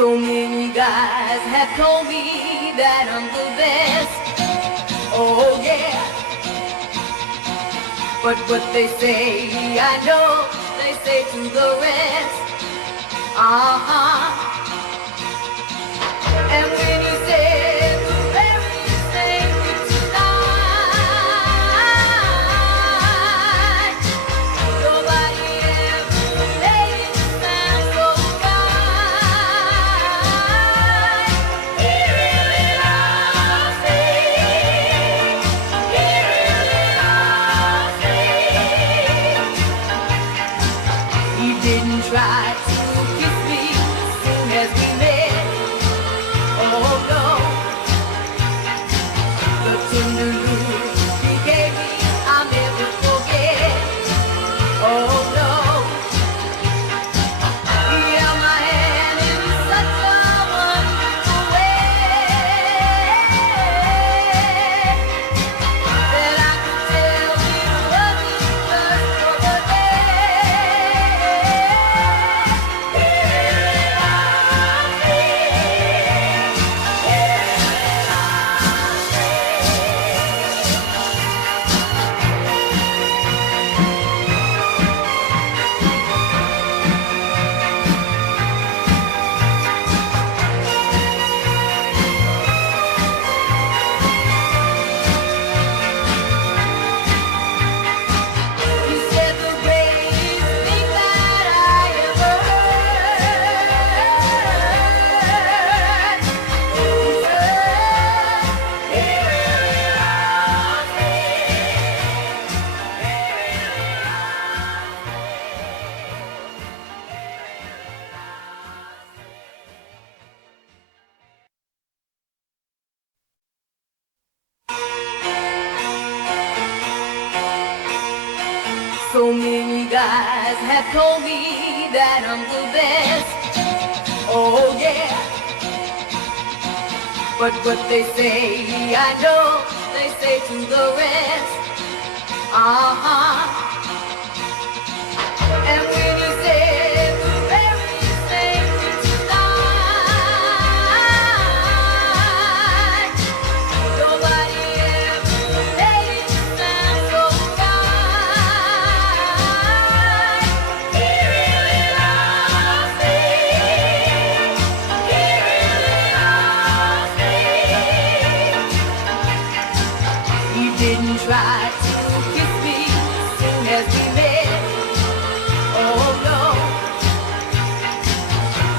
So many guys have told me that I'm the best. Oh yeah. But what they say, I know, they say to the rest. Uh-huh. And when you say the very same thing tonight, nobody ever made it sound so right. He really loves me. He really loves me. He didn't try to kiss me as soon as we met. Oh no, the tender look he gave me, I'll never forget. Oh no, he held my hand in such a wonderful way that I could tell it wasn't just for the day. He really loves me. He said the greatest thing that I ever heard. He said he really loves me. So many guys have told me that I'm the best. Oh yeah. But what they say, I know, they say to the rest. Uh-huh. And when you say the very same thing tonight, nobody ever made it sound so right. He really loves me. He really loves me. He didn't try to kiss me as soon as we met. Oh no,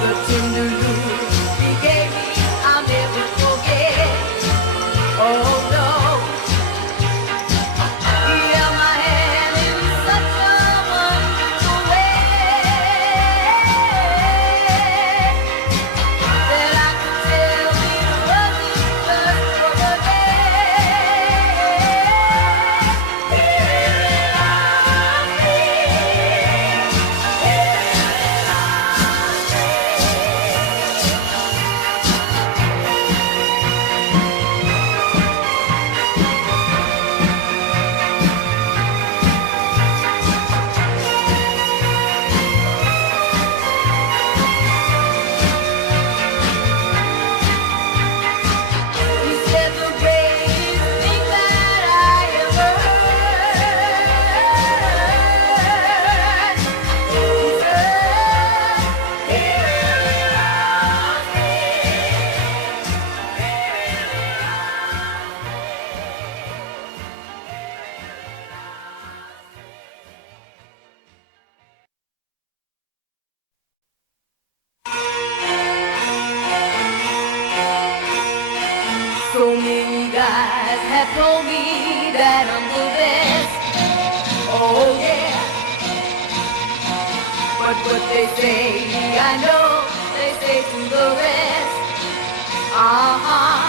the tender look he gave me, I'll never forget. Oh no, he held my hand in such a wonderful way that I could tell it wasn't just for the day. He really loves me. He really loves me. He said the greatest thing that I ever heard. He said he really loves me. So many guys have told me that I'm the best. Oh yeah. But what they say, I know, they say to the rest. Uh-huh.